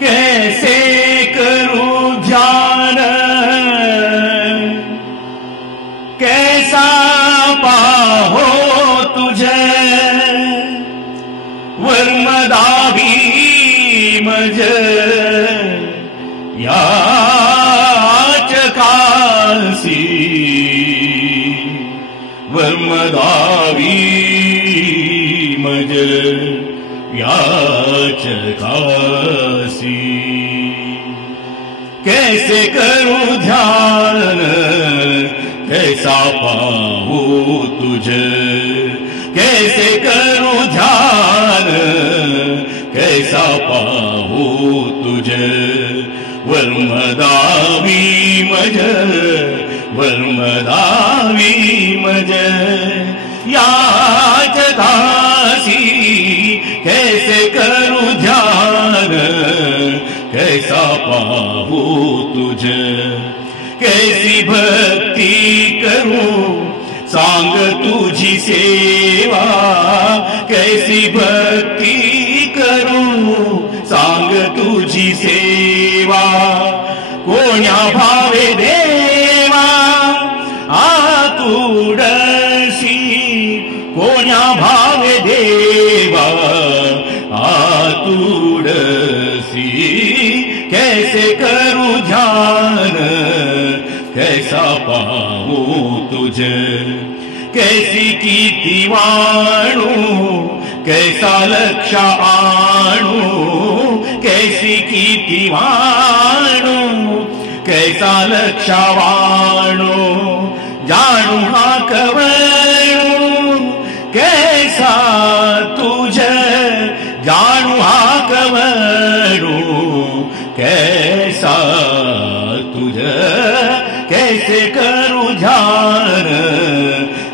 कैसे करूं ध्यान, कैसा पाहो तुझे, वर्मदावी मज याचकासी, वर्मदावी मज याचकासी। कैसे करूं ध्यान, कैसा पाऊं तुझे, कैसे करूं ध्यान, कैसा पाऊं तुझे, वर्मदावी मज, वर्मदावी मज याचकासी। कैसे करूं ध्यान, कैसा पाऊं तुझे, कैसी भक्ति करूं सांग तुझी सेवा, कैसी भक्ति करूं सांग तुझी सेवा, कोण्या भावे देवा आतुडसी, कोण्या भावे देवा आतुडसी। कैसे करूं ध्यान, कैसा पाऊं तुझे, कैसी कीर्ति वाणू, कैसा लक्ष्य आणू, कैसी कीर्ति वाणू, कैसा लक्ष्य वाणू, जानू हा कवणू, कैसा तुझे, जानू हा कवणू, कैसा तुझे। कैसे करूं ध्यान,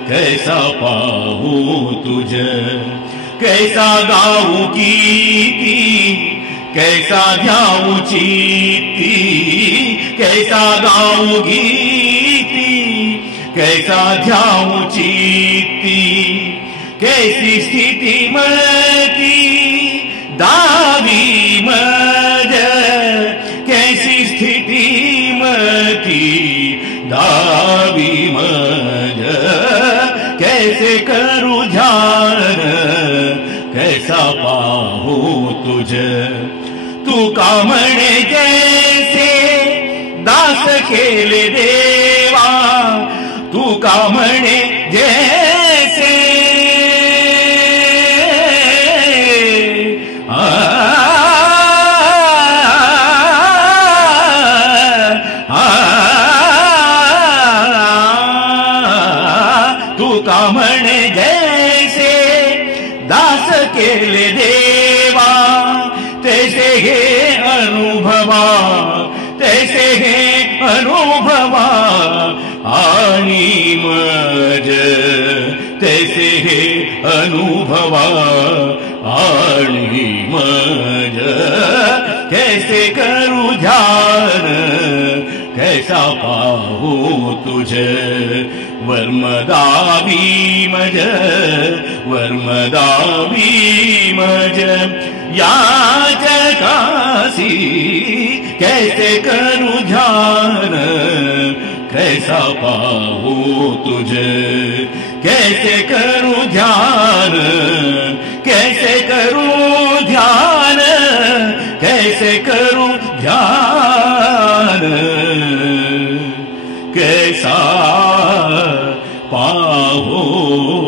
कैसा पाऊं तुझे, कैसा गाऊं गीति, कैसा ध्याऊं चित्ती, कैसा गाऊं गीति, कैसा ध्याऊं चित्ती, कैसी स्थिति मती दावी मज, कैसी स्थिति मती दावी मज। कैसे करूं ध्यान, कैसा पाऊं तुझे, तू कामणे जैसे दास केले देवा, तू कामणे जैसे कामणे जैसे दास केले देवा, तैसे हे अनुभवा, तैसे हे अनुभवा आणि मज, तैसे हे अनुभवा आणि मज। कैसे करूं ध्यान, कैसा पाऊं तुझे, वर्मदावी मज, वर्मदावी मज याचकासी। कैसे करूं ध्यान, कैसा पाऊं तुझे, कैसे करूं ध्यान, कैसे करूं ध्यान, कैसे करूं ध्यान, कैसा पाऊं